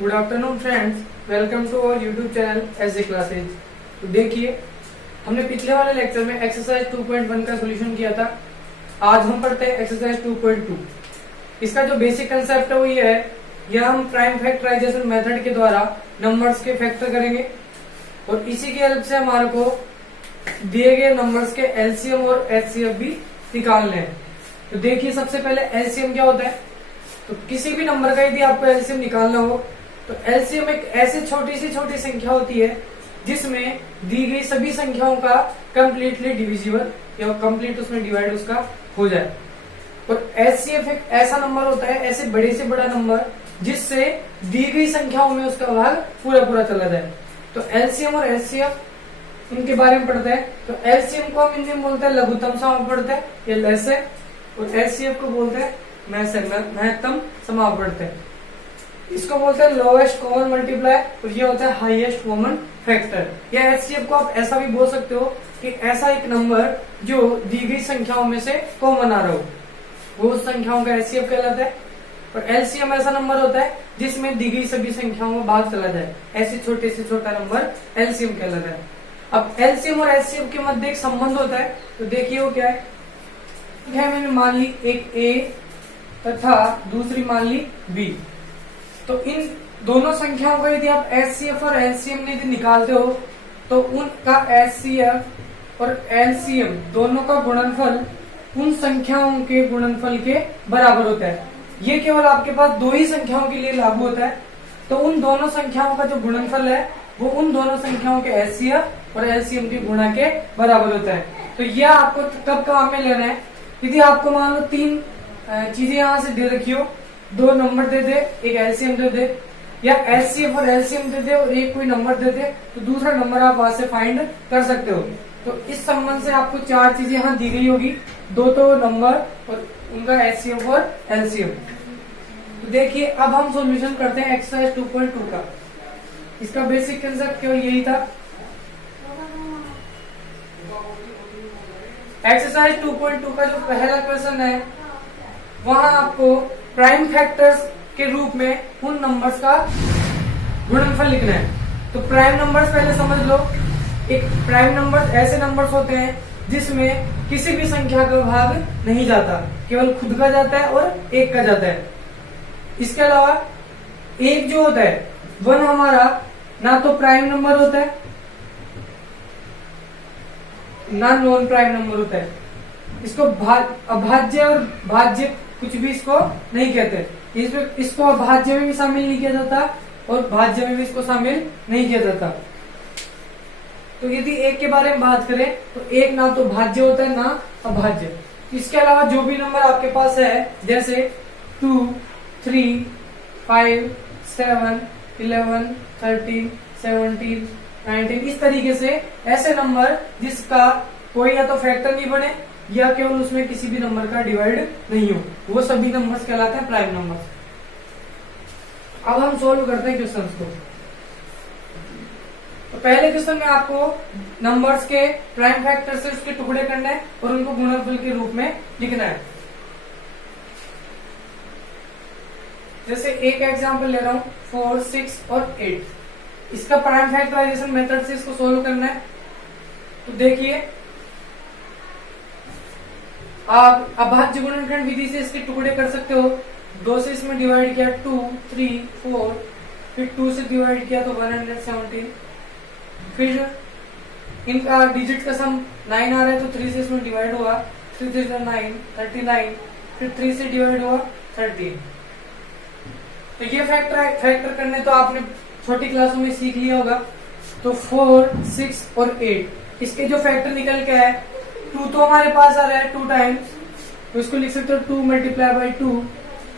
Good afternoon friends, welcome to our YouTube channel SJ classes. तो देखिए, हमने पिछले वाले लेक्चर में एक्सरसाइज 2.1 का सॉल्यूशन किया था। आज हम पढ़ते हैं एक्सरसाइज 2.2। इसका जो बेसिक कंसेप्ट है वो ये है, यह हम प्राइम फैक्टराइजेशन मेथड के द्वारा नंबर्स के फैक्टर करेंगे और इसी की हेल्प से हमारे को दिए गए नंबर्स के एलसीएम और एचसीएफ भी निकालने हैं। तो देखिए, सबसे पहले एलसीएम क्या होता है। तो किसी भी नंबर का यदि आपको एलसीएम निकालना हो तो एलसीएम एक ऐसी छोटी सी छोटी संख्या होती है जिसमें दी गई सभी संख्याओं का कंप्लीटली डिविजिबल या कंप्लीट उसमें डिवाइड उसका हो जाए। और एचसीएफ एक ऐसा नंबर होता है, ऐसे बड़े से बड़ा नंबर जिससे दी गई संख्याओं में उसका भाग पूरा पूरा चला जाए। तो एलसीएम और एचसीएफ इनके बारे में पढ़ते हैं। तो एलसीएम को हम हिंदी में बोलते हैं लघुत्तम समापवर्त है, ये लेस है, और एचसीएफ को बोलते हैं महत्तम समापवर्त है। इसको बोलते हैं लोएस्ट कॉमन मल्टीप्लाई और ये होता है हाईएस्ट कॉमन फैक्टर। या एचसीएफ को आप ऐसा भी बोल सकते हो कि ऐसा एक नंबर जो दी गई संख्याओं में से कॉमन आ रहा हो, वो उस संख्याओं का एचसीएफ कहलाता है। और एलसीएम ऐसा नंबर होता है जिसमें दी गई सभी संख्याओं में भाग चला जाए, ऐसे छोटे से छोटा नंबर एलसीएम कहलाता है। अब एलसीएम और एचसीएफ के मध्य एक संबंध होता है। तो देखिए वो क्या है। मैंने मान ली एक ए तथा दूसरी मान ली बी। तो इन दोनों संख्याओं का यदि आप एचसीएफ और एलसीएम यदि निकालते हो तो उनका एचसीएफ और एलसीएम दोनों का गुणनफल उन संख्याओं के गुणनफल के बराबर होता है। ये केवल आपके पास दो ही संख्याओं के लिए लागू होता है। तो उन दोनों संख्याओं का जो गुणनफल है वो उन दोनों संख्याओं के एचसीएफ और एलसीएम के गुणा के बराबर होता है। तो यह आपको कब काम में लेना है, यदि आपको मान लो तीन चीजें यहाँ से दे रखी हो, दो नंबर दे दे, एक एलसीएम दे दे, या एचसीएफ और एलसीएम दे दे और एक कोई नंबर दे दे, तो दूसरा नंबर आप वहां से फाइंड कर सकते हो। तो इस संबंध से आपको चार चीजें यहाँ दी गई होगी, दो तो नंबर और उनका एचसीएफ और एलसीएम। तो देखिए, अब हम सॉल्यूशन करते हैं एक्सरसाइज 2.2 का। इसका बेसिक कंसेप्ट केवल यही था। एक्सरसाइज 2.2 का जो पहला क्वेश्चन है वहां आपको प्राइम फैक्टर्स के रूप में उन नंबर्स का गुणनफल लिखना है। तो प्राइम नंबर्स पहले समझ लो। एक प्राइम नंबर्स ऐसे नंबर्स होते हैं जिसमें किसी भी संख्या का भाग नहीं जाता, केवल खुद का जाता है और एक का जाता है। इसके अलावा एक जो होता है वन हमारा ना तो प्राइम नंबर होता है ना नॉन प्राइम नंबर होता है। इसको अभाज्य और भाज्य कुछ भी इसको नहीं कहते। इसको अभाज्य में भी शामिल नहीं किया जाता और भाज्य में भी इसको शामिल नहीं किया जाता। तो यदि एक के बारे में बात करें तो एक ना तो भाज्य होता है ना अभाज्य। इसके अलावा जो भी नंबर आपके पास है, जैसे 2, 3, 5, 7, 11, 13, 17, 19, इस तरीके से ऐसे नंबर जिसका कोई या तो फैक्टर नहीं बने या केवल उसमें किसी भी नंबर का डिवाइड नहीं हो, वो सभी नंबर्स कहलाते हैं प्राइम नंबर्स। अब हम सोल्व करते हैं क्वेश्चंस को। तो पहले क्वेश्चन में आपको नंबर्स के प्राइम फैक्टर से उसके टुकड़े करने हैं और उनको गुणनफल के रूप में लिखना है। जैसे एक एग्जांपल ले रहा हूं, 4, 6 और 8। इसका प्राइम फैक्टराइजेशन मेथड से इसको सोल्व करना है। तो देखिए, आप अभाज्य गुणनखंड विधि से इसके टुकड़े कर सकते हो। 2 से इसमें डिवाइड किया 2, 3, 4, फिर 2 से डिवाइड किया तो 117, फिर इनका डिजिट का सम 9 आ रहा है तो 3 से इसमें डिवाइड हुआ, 3 3 9, 39, फिर 3 से डिवाइड हुआ 13। तो ये फैक्टर करने तो आपने छोटी क्लासों में सीख लिया होगा। तो 4, 6 और 8 इसके जो फैक्टर निकल के है, 2 तो हमारे पास आ रहा है 2 टाइम्स, तो इसको लिख सकते हो 2 मल्टीप्लाई बाई 2,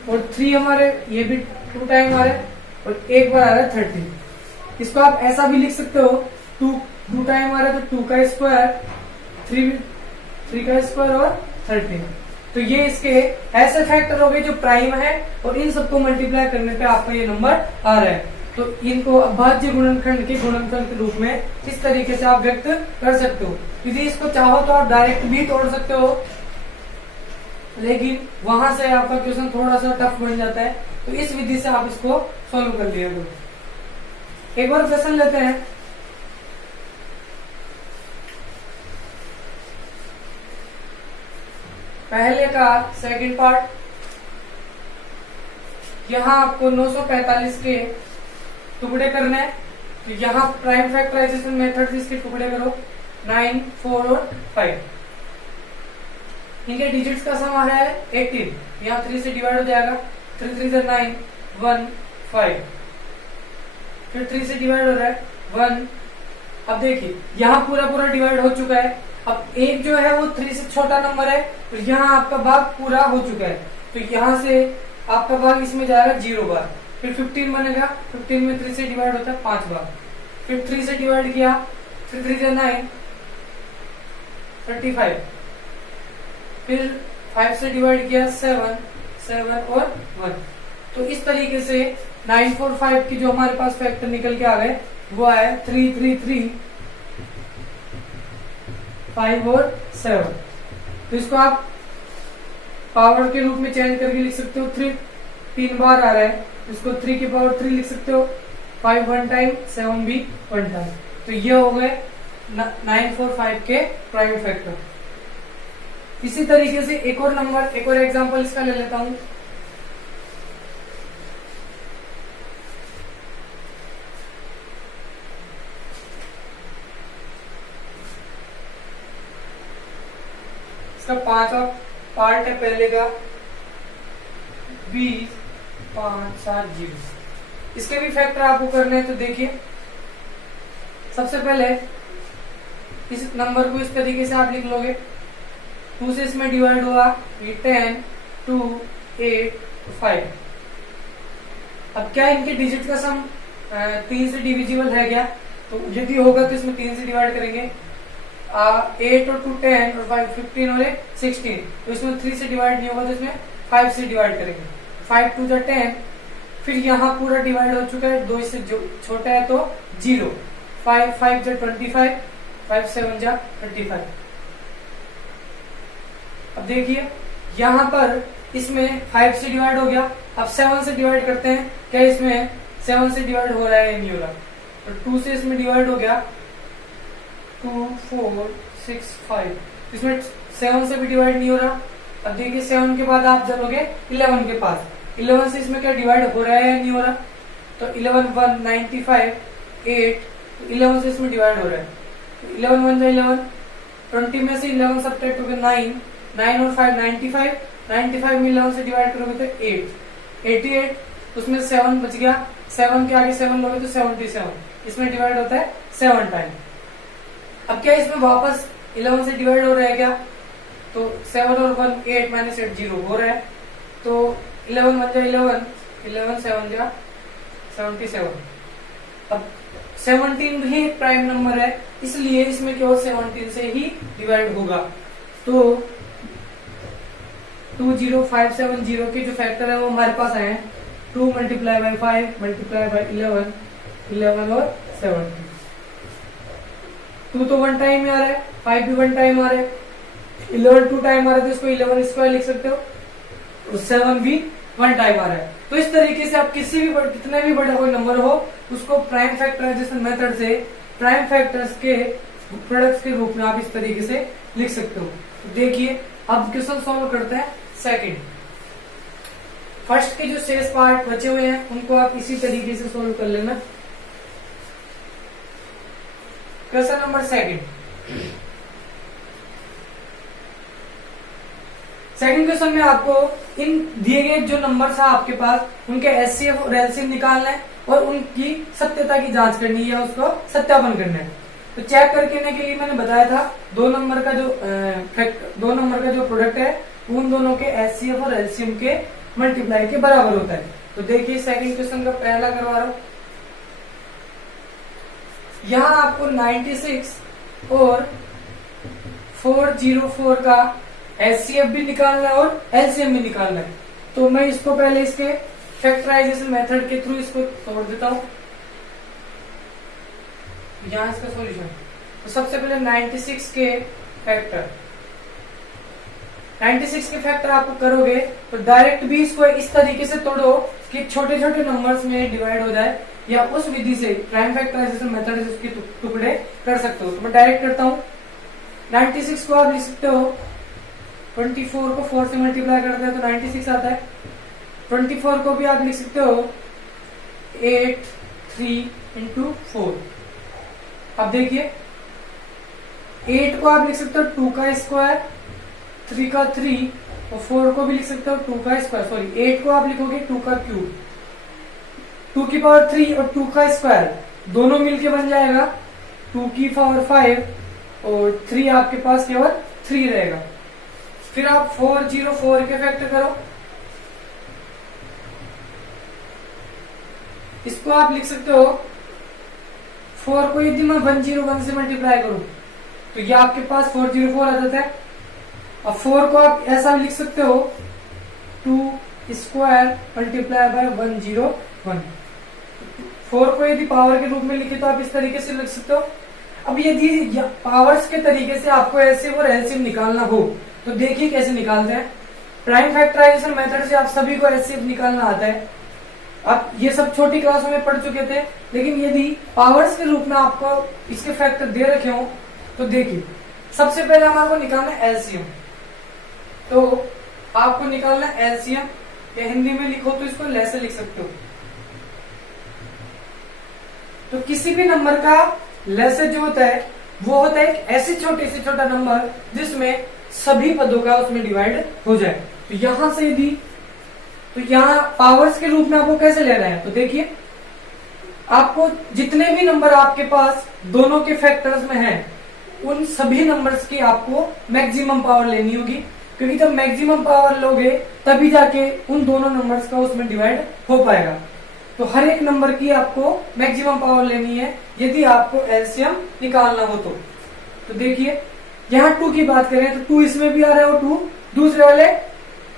और 3 हमारे ये भी 2 टाइम आ रहा है और एक बार आ रहा है 30। इसको आप ऐसा भी लिख सकते हो, 2 टाइम आ रहा है तो 2 का स्क्वायर, 3 का स्क्वायर और 13। तो ये इसके ऐसे फैक्टर हो गए जो प्राइम है और इन सबको मल्टीप्लाई करने पे आपका ये नंबर आ रहा है। तो इनको अभाज्य गुणनखंड के गुणनफल के रूप में इस तरीके से आप व्यक्त कर सकते हो। यदि इसको चाहो तो आप डायरेक्ट भी तोड़ सकते हो। लेकिन वहां से आपका क्वेश्चन थोड़ा सा टफ बन जाता है, तो इस विधि से आप इसको सॉल्व कर लिया करो। एक और क्वेश्चन लेते हैं। पहले का सेकंड पार्ट, यहां आपको 945 के टुकड़े करने हैं, तो यहाँ प्राइम फैक्टराइजेशन मेथड से इसके टुकड़े करो 9, 4 और 5। इनके डिजिट्स का सम आ रहा है 18, यहाँ 3 से डिवाइड हो जाएगा, 3 3 से 9, 1 5, फिर 3 से डिवाइड हो रहा है 1। अब देखिए यहाँ पूरा पूरा डिवाइड हो चुका है। अब एक जो है वो 3 से छोटा नंबर है, तो यहाँ आपका भाग पूरा हो चुका है, तो यहाँ से आपका भाग इसमें जाएगा 0 बार। फिर 15 बनेगा, 15 में 3 से डिवाइड होता है 5 बार, फिर 3 से डिवाइड किया, 3 3 से 9, 35, फिर 5 से डिवाइड किया 7, 7 और 1। तो इस तरीके से 945 की जो हमारे पास फैक्टर निकल के आ गए वो आए 3 3 3, 5 और 7। तो इसको आप पावर के रूप में चेंज करके लिख सकते हो। 3 बार आ रहा है, इसको 3 की पावर 3 लिख सकते हो, 5 1 टाइम, 7 भी 1 टाइम। तो ये हो गए 945 के प्राइम फैक्टर। इसी तरीके से एक और नंबर, एक और एग्जांपल इसका ले लेता हूं। इसका 5वां पार्ट है पहले का 20, 5 7 0। इसके भी फैक्टर आपको करने हैं, तो देखिए सबसे पहले इस नंबर को इस तरीके से आप लिख लोगे, 2 से इसमें डिवाइड हुआ, 10, 2, 8, 5। अब क्या इनके डिजिट का सम 3 से डिविजिबल है क्या? तो यदि होगा तो इसमें 3 से डिवाइड करेंगे। 8 और 2 10 और 5 15 और 16, तो इसमें 3 से डिवाइड नहीं होगा, तो इसमें 5 से डिवाइड करेंगे। 5 2 10, फिर यहाँ पूरा डिवाइड हो चुका है, 2 इससे जो छोटा है तो 0, 5 5 25, 5 7 35। अब देखिए यहाँ पर इसमें 5 से डिवाइड हो गया, अब 7 से डिवाइड करते हैं, क्या इसमें 7 से डिवाइड हो रहा है नहीं हो रहा? तो 2 से इसमें डिवाइड हो गया, 2 4 6 5, इसमें 7 से भी डिवाइड नहीं हो रहा। अब देखिए 7 के बाद आप चलोगे 11 के पास, 11 से इसमें क्या डिवाइड हो रहा है या नहीं हो रहा? तो 11 1 95, 8, तो 11 से इसमें डिवाइड हो रहा है, तो 11 1 11, 20 में से 11 सब्ट्रैक्ट हो गया 9, 9 और 5 95, 95 में 11 से डिवाइड करोगे तो 8, 88, उसमें 7 बच गया, 7 के आगे 7 लोगे तो 77, इसमें डिवाइड होता है 7 टाइम। अब क्या इसमें वापस 11 से डिवाइड हो रहा है क्या? तो 7 और 1 8 माइनस 8 0 हो रहा है, तो 11 1 11, 11 7 77। अब 17 भी प्राइम नंबर है, इसलिए इसमें केवल 17 से ही डिवाइड होगा। तो 20570 के जो फैक्टर है वो हमारे पास आए हैं 2 मल्टीप्लाई बाई 5 मल्टीप्लाई बाई 11, 11 और 17। 2 तो 1 टाइम में आ रहा है, 5 भी 1 टाइम आ रहा है, 11 2 टाइम आ रहा है, तो इसको 11 स्क्वायर लिख सकते हो, और 7 भी 1 टाइम आ रहा है। तो इस तरीके से आप किसी भी कितने भी बड़े कोई नंबर हो उसको प्राइम फैक्टराइजेशन मेथड से प्राइम फैक्टर्स के प्रोडक्ट्स के रूप में आप इस तरीके से लिख सकते हो। तो देखिए अब क्वेश्चन सॉल्व करते हैं सेकंड। फर्स्ट के जो शेष पार्ट बचे हुए हैं उनको आप इसी तरीके से सॉल्व कर लेना। क्वेश्चन नंबर सेकंड क्वेश्चन में आपको इन दिए गए जो नंबर्स है आपके पास उनके एचसीएफ और एलसीएम निकालना है और उनकी सत्यता की जांच करनी है, उसको सत्यापन करना है। तो चेक करने के लिए मैंने बताया था दो नंबर का जो प्रोडक्ट है उन दोनों के एचसीएफ और एलसीएम के मल्टीप्लाई के बराबर होता है। तो देखिए सेकंड क्वेश्चन का पहला करवा रहा हूं। यहाँ आपको 96 और 404 का एचसीएफ भी निकालना है और एलसीएम भी निकालना है। तो मैं इसको पहले इसके फैक्टराइजेशन मेथड के थ्रू इसको तोड़ देता हूं। यहाँ इसका सॉल्यूशन, तो सबसे पहले 96 के फैक्टर 96 के फैक्टर आप करोगे तो डायरेक्ट भी इसको इस तरीके से तोड़ो कि छोटे छोटे नंबर्स में डिवाइड हो जाए, या उस विधि से प्राइम फैक्टराइजेशन मेथड से उसके टुकड़े कर सकते हो। तो मैं डायरेक्ट करता हूँ। 96 को आप लिख सकते हो 24 को 4 से मल्टीप्लाई करते हैं तो 96 आता है। 24 को भी आप लिख सकते हो 8 3 इंटू 4। अब देखिए 8 को आप लिख सकते हो 2 का स्क्वायर, 3 का 3 और 4 को भी लिख सकते हो 2 का स्क्वायर। सॉरी 8 को आप लिखोगे 2 का क्यूब, 2 की पावर 3 और 2 का स्क्वायर दोनों मिलके बन जाएगा 2 की पावर 5 और 3 आपके पास केवल 3 रहेगा। फिर आप 404 के फैक्टर करो, इसको आप लिख सकते हो 4 को यदि मैं 101 से मल्टीप्लाई करूं तो ये आपके पास 404 आ जाता है। अब 4 को आप ऐसा लिख सकते हो 2 स्क्वायर मल्टीप्लाई बाय 101। 4 को यदि पावर के रूप में लिखे तो आप इस तरीके से लिख सकते हो। अब यदि पावर्स के तरीके से आपको ऐसे और एलसीएम निकालना हो तो देखिए कैसे निकालते हैं। प्राइम फैक्टराइजेशन मेथड से आप सभी को एलसीएम निकालना आता है। आप ये सब छोटी क्लासों में पढ़ चुके थे, लेकिन यदि पावर्स के रूप में आपको इसके फैक्टर दे रखे हो तो देखिए सबसे पहले हमारे को निकालना है एलसीएम। तो आपको निकालना है एलसीएम, या हिंदी में लिखो तो इसको लैसे लिख सकते हो। तो किसी भी नंबर का लैसे जो होता है वो होता है एक ऐसी छोटी से छोटा नंबर जिसमें सभी पदों का उसमें डिवाइड हो जाए। तो यहां से यदि तो यहाँ पावर्स के रूप में आपको कैसे लेना है, तो देखिए आपको जितने भी नंबर आपके पास दोनों के फैक्टर्स में हैं उन सभी नंबर्स की आपको मैक्सिमम पावर लेनी होगी, क्योंकि जब मैक्सिमम पावर लोगे तभी जाके उन दोनों नंबर्स का उसमें डिवाइड हो पाएगा। तो हर एक नंबर की आपको मैक्सिमम पावर लेनी है यदि आपको एलसीएम निकालना हो तो देखिए यहाँ 2 की बात करें तो 2 इसमें भी आ रहा है और 2 दूसरे वाले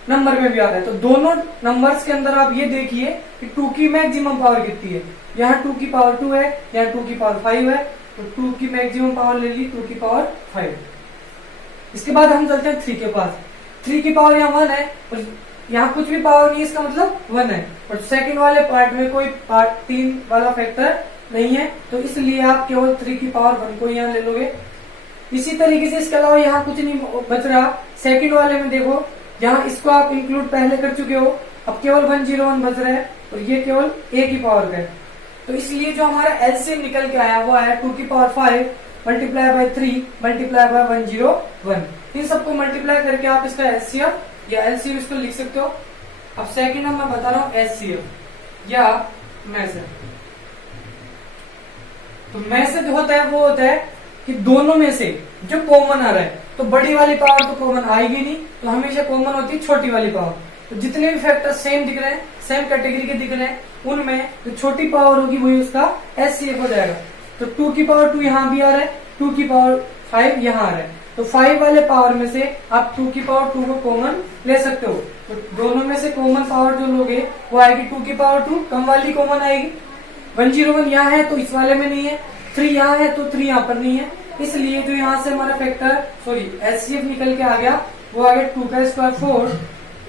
नंबर में भी आ रहा है। तो दोनों नंबर्स के अंदर आप ये देखिए कि 2 की मैक्सिमम पावर कितनी है। यहाँ 2 की पावर 2 है, यहाँ 2 की पावर 5 है, तो 2 की मैक्सिमम पावर ले ली 2 की पावर 5। इसके बाद हम चलते हैं 3 के पास। 3 की पावर यहाँ 1 है और यहाँ कुछ भी पावर नहीं है, इसका मतलब 1 है। और सेकंड वाले पार्ट में कोई पार्ट 3 वाला फैक्टर नहीं है, तो इसलिए आप केवल 3 की पावर 1 को यहाँ ले लोगे। इसी तरीके से इसके अलावा यहाँ कुछ नहीं बच रहा। सेकंड वाले में देखो यहाँ इसको आप इंक्लूड पहले कर चुके हो, अब केवल 101 बच रहा है और ये केवल a की पावर का है। तो इसलिए जो हमारा एलसीएम निकल के आया वो आया 2 की power 5 multiply by 3 multiply by 101। इन सबको मल्टीप्लाई करके आप इसका एचसीएफ या एलसीएम इसको लिख सकते हो। अब सेकंड मैं बता रहा हूँ एचसीएफ या मैसेज। तो मैसेज होता है वो होता है कि दोनों में से जो कॉमन आ रहा है, तो बड़ी वाली पावर तो कॉमन आएगी नहीं, तो हमेशा कॉमन होती है छोटी वाली पावर। तो जितने भी फैक्टर सेम दिख रहे हैं, सेम कैटेगरी के दिख रहे हैं, उनमें जो छोटी पावर होगी वही उसका एचसीएफ हो जाएगा। तो 2 की पावर 2 यहाँ भी आ रहा है, 2 की पावर 5 यहाँ आ रहा है, तो 5 वाले पावर में से आप 2 की पावर 2 को कॉमन ले सकते हो। तो दोनों में से कॉमन पावर जो लोगे वो आएगी 2 की पावर 2, कम वाली कॉमन आएगी। 101 यहाँ है तो इस वाले में नहीं है, 3 यहाँ है तो 3 यहाँ पर नहीं है, इसलिए जो यहाँ से हमारा फैक्टर एचसीएफ निकल के आ गया वो आ गया 2 का स्क्वायर 4।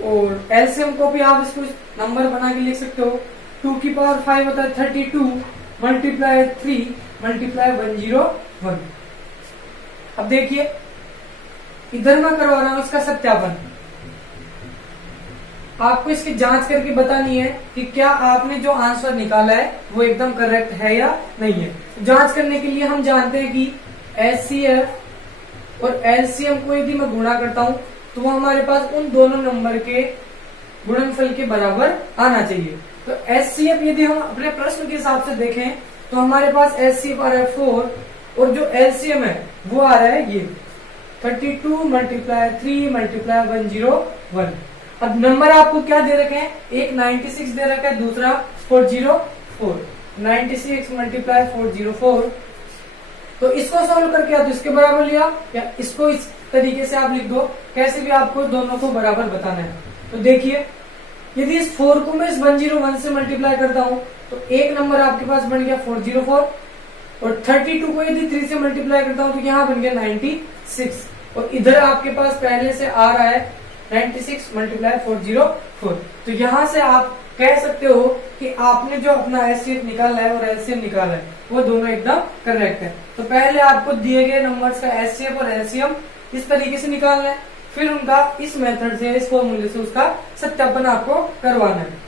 और एलसीएम को भी आप इसको नंबर बना के लिख सकते हो। 2 की पावर 5 होता है 32 मल्टीप्लाई 3 मल्टीप्लाई 101। अब देखिए इधर मैं करवा रहा हूं इसका सत्यापन। आपको इसकी जांच करके बतानी है कि क्या आपने जो आंसर निकाला है वो एकदम करेक्ट है या नहीं है। जांच करने के लिए हम जानते हैं कि एचसीएफ और एलसीएम को यदि मैं गुणा करता हूं तो वो हमारे पास उन दोनों नंबर के गुणनफल के बराबर आना चाहिए। तो एचसीएफ यदि हम अपने प्रश्न के हिसाब से देखें तो हमारे पास एचसीएफ आ रहा है 4 और जो एलसीएम है वो आ रहा है ये 32 मल्टीप्लाई 3 मल्टीप्लाई 101। अब नंबर आपको क्या दे रखे हैं, एक 96 दे रखा है, दूसरा 404। 96 मल्टीप्लाई 404। तो इसको सॉल्व करके आप इसके बराबर लिया या इसको इस तरीके से आप लिख दो, कैसे भी आपको दोनों को बराबर बताना है। तो देखिए यदि इस 4 को मैं इस 101 से मल्टीप्लाई करता हूं तो एक नंबर आपके पास बन गया 404 और 32 को यदि 3 से मल्टीप्लाई करता हूं तो यहाँ बन गया 96 और इधर आपके पास पहले से आ रहा है 96 मल्टीप्लाई 404। तो यहाँ से आप कह सकते हो कि आपने जो अपना एचसीएफ निकाला है और एलसीएम निकाला है वो दोनों एकदम करेक्ट है। तो पहले आपको दिए गए नंबर्स का एचसीएफ और एलसीएम इस तरीके से निकालना है, फिर उनका इस मेथड से, इस फॉर्मूले से उसका सत्यापन आपको करवाना है।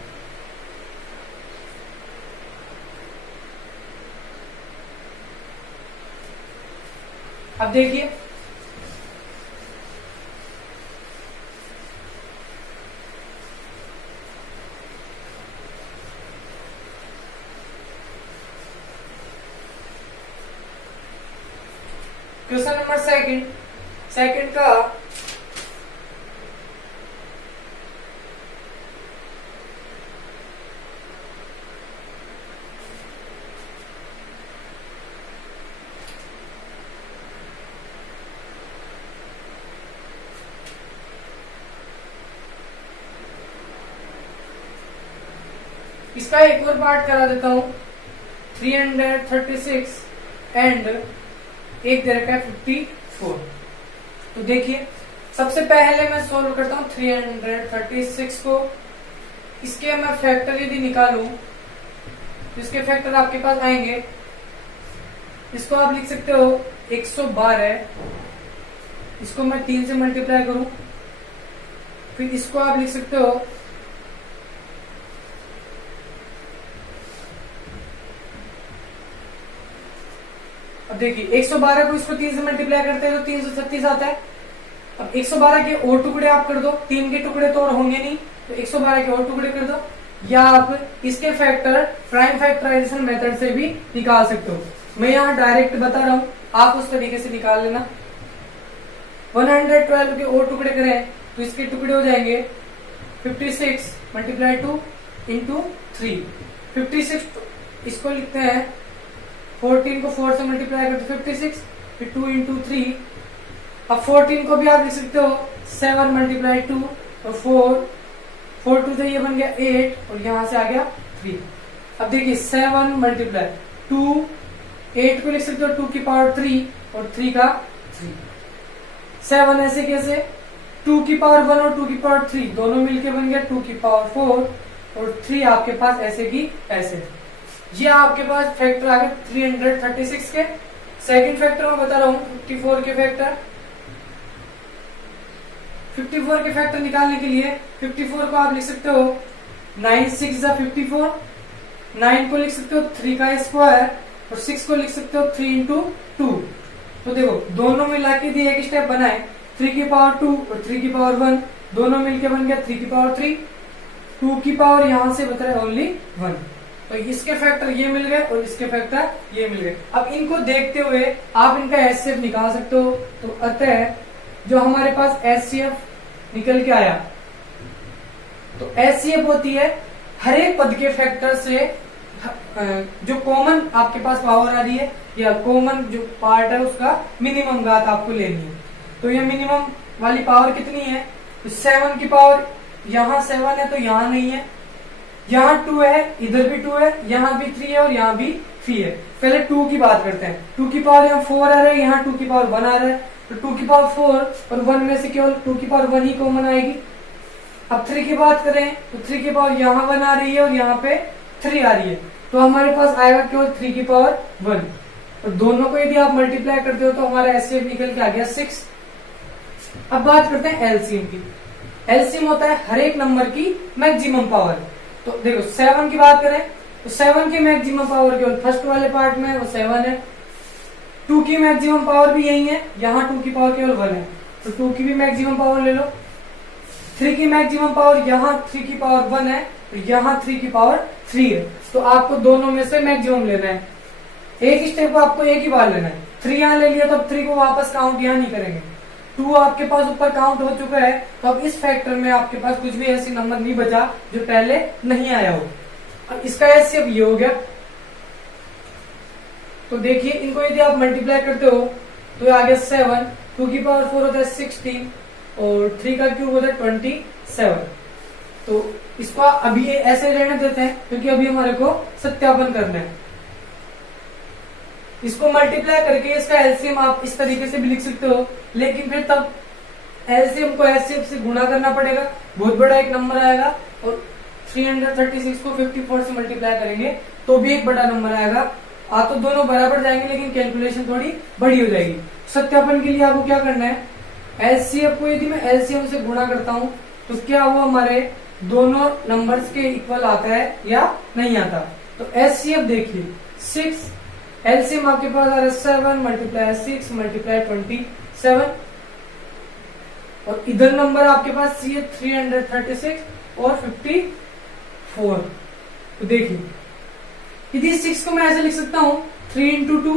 अब देखिए क्वेश्चन नंबर सेकंड का इसका एक और पार्ट करा देता हूं। 336 एंड एक दे रखा है 54। तो देखिए सबसे पहले मैं सोल्व करता हूं 336 को। इसके मैं फैक्टर यदि निकालूं तो इसके फैक्टर आपके पास आएंगे। इसको आप लिख सकते हो 112, इसको मैं 3 से मल्टीप्लाई करूं, फिर इसको आप लिख सकते हो अब देखिए 112 को इसको 3 से मल्टीप्लाई करते हैं तो 336 आता है। अब 112 के और टुकड़े आप कर दो, 3 के टुकड़े तो और होंगे नहीं, तो 112 के और टुकड़े कर दो, या आप इसके फैक्टर प्राइम फैक्टराइजेशन मेथड से भी निकाल सकते हो। मैं यहाँ डायरेक्ट बता रहा हूँ, आप उस तरीके से निकाल लेना। 112 के और टुकड़े करें तो इसके टुकड़े हो जाएंगे 56 मल्टीप्लाई 2 इंटू 3। 56 इसको लिखते हैं 14 को 4 से मल्टीप्लाई करते 56, फिर 2 इंटू 3। अब 14 को भी आप लिख सकते हो 7 मल्टीप्लाई 2 और 4 2 से ये बन गया 8 और यहां से आ गया 3। अब देखिए 7 मल्टीप्लाई 2, 8 को लिख सकते हो 2 की पावर 3 और 3 का 3। 7 ऐसे कैसे, 2 की पावर 1 और 2 की पावर 3 दोनों मिलके बन गया 2 की पावर 4 और 3 आपके पास ऐसे की ऐसे। ये आपके पास फैक्टर आ गए 336 के। सेकंड फैक्टर मैं बता रहा हूं 54 के फैक्टर। 54 के फैक्टर निकालने के लिए 54 को आप लिख सकते हो 9 6 54, 9 को लिख सकते हो 3 का स्क्वायर और 6 को लिख सकते हो 3 इंटू 2। तो देखो दोनों मिला के दिए एक स्टेप बनाए, 3 की पावर 2 और 3 की पावर 1 दोनों मिलके बन गया 3 की पावर 3। 2 की पावर यहां से बता रहे ओनली 1। तो इसके फैक्टर ये मिल गए और इसके फैक्टर ये मिल गए। अब इनको देखते हुए आप इनका एचसीएफ निकाल सकते हो। तो अतः जो हमारे पास एचसीएफ निकल के आया, तो एचसीएफ होती है हर एक पद के फैक्टर से जो कॉमन आपके पास पावर आ रही है या कॉमन जो पार्ट है उसका मिनिमम घात आपको लेनी है। तो ये मिनिमम वाली पावर कितनी है, तो 7 की पावर यहाँ 7 है तो यहाँ नहीं है, यहाँ 2 है, इधर भी 2 है, यहाँ भी 3 है और यहाँ भी 3 है। पहले 2 की बात करते हैं। 2 की पावर यहाँ 4 आ रहा है, यहाँ 2 की पावर 1 आ रहा है, तो 2 की पावर 4 और 1 में से केवल 2 की पावर 1 ही कॉमन आएगी। अब 3 की बात करें तो 3 की पावर यहाँ 1 आ रही है और यहाँ पे 3 आ रही है, तो हमारे पास आएगा केवल 3 की पावर 1। तो दोनों को यदि आप मल्टीप्लाई करते हो तो हमारा एचसीएफ निकल के आ गया 6। अब बात करते हैं एलसीएम की। एलसीएम होता है हर एक नंबर की मैक्सिमम पावर। तो देखो 7 की बात करें तो 7 की मैक्सिमम पावर केवल फर्स्ट वाले पार्ट में वो 7 है। 2 की मैक्सिमम पावर भी यही है, यहाँ 2 की पावर केवल 1 है, तो 2 की भी मैक्सिमम पावर ले लो। 3 की मैक्सिमम पावर यहाँ 3 की पावर 1 है, तो यहाँ 3 की पावर 3 है। तो आपको दोनों में से मैक्सिमम लेना है। एक स्टेप को आपको एक ही बार लेना है। 3 यहाँ ले लिया तो अब 3 को वापस काउंट यहाँ नहीं करेंगे। 2 आपके पास ऊपर काउंट हो चुका है, तो अब इस फैक्टर में आपके पास कुछ भी ऐसी नंबर नहीं बचा जो पहले नहीं आया हो। अब इसका एचसीएफ ये हो गया। तो देखिए इनको यदि आप मल्टीप्लाई करते हो तो आ गया 7, 2 की पावर 4 होता है 16 और 3 का क्यूब होता है 27। तो इसको अभी ऐसे रहने देते हैं क्योंकि अभी हमारे को सत्यापन करना है। इसको मल्टीप्लाई करके इसका एलसीएम आप इस तरीके से भी लिख सकते हो, लेकिन फिर तब एलसीएम को एचसीएफ से गुणा करना पड़ेगा, बहुत बड़ा एक नंबर आएगा, और 336 को 54 से मल्टीप्लाई करेंगे तो भी एक बड़ा नंबर आएगा। तो दोनों बराबर जाएंगे लेकिन कैलकुलेशन थोड़ी बड़ी हो जाएगी। सत्यापन के लिए आपको क्या करना है, एचसीएफ को यदि मैं एलसीएम से गुणा करता हूं तो क्या वो हमारे दोनों नंबर्स के इक्वल आता है या नहीं आता। तो एचसीएफ देखिए 6, एलसीएम आपके पास आ रहा है 7 मल्टीप्लाई 6 मल्टीप्लाई 27, और इधर नंबर आपके पास सी है 336 और 54। तो देखिए यदि 6 को मैं ऐसे लिख सकता हूं 3 इंटू 2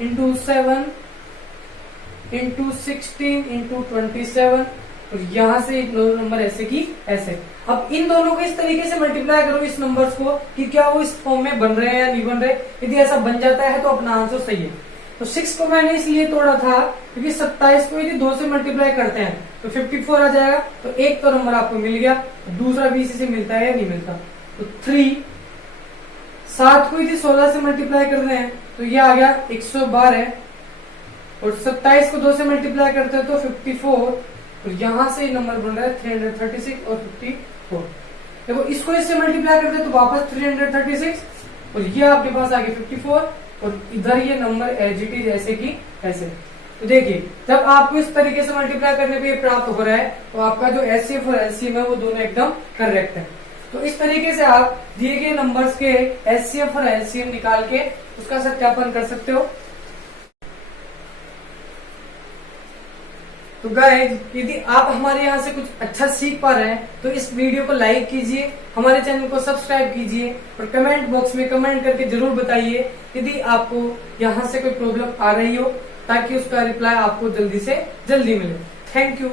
इंटू 7 इंटू 16 इंटू 27, और यहां से एक नंबर ऐसे की ऐसे। अब इन दोनों को इस तरीके से मल्टीप्लाई करो इस नंबर्स को कि क्या वो इस फॉर्म में बन रहे हैं या नहीं बन रहे। यदि ऐसा बन जाता है तो अपना आंसर सही है। तो 6 को मैंने इसलिए तोड़ा था क्योंकि 27 को यदि 2 से मल्टीप्लाई करते हैं तो 54 आ जाएगा। तो एक तो नंबर आपको मिल गया, दूसरा भी इसी से मिलता है या नहीं मिलता। तो 3, 7 को यदि 16 से मल्टीप्लाई कर रहे हैं तो ये आ गया 112, और 27 को 2 से मल्टीप्लाई करते हैं तो 54, और यहां से नंबर बन रहा है 336 और 54। देखो इसको इससे मल्टीप्लाई करते हैं तो वापस 336, और ये आपके पास आ गया 54, और इधर ये नंबर एज इट इज ऐसे की ऐसे। तो देखिए जब आपको इस तरीके से मल्टीप्लाई करने पे ये प्राप्त हो रहा है तो आपका जो एचसीएफ और एलसीएम है वो दोनों एकदम करेक्ट है। तो इस तरीके से आप दिए गए नंबर्स के एचसीएफ और एलसीएम निकाल के उसका सत्यापन कर सकते हो। तो गाइस यदि आप हमारे यहाँ से कुछ अच्छा सीख पा रहे हैं तो इस वीडियो को लाइक कीजिए, हमारे चैनल को सब्सक्राइब कीजिए, और कमेंट बॉक्स में कमेंट करके जरूर बताइए यदि आपको यहाँ से कोई प्रॉब्लम आ रही हो, ताकि उसका रिप्लाई आपको जल्दी से जल्दी मिले। Thank you.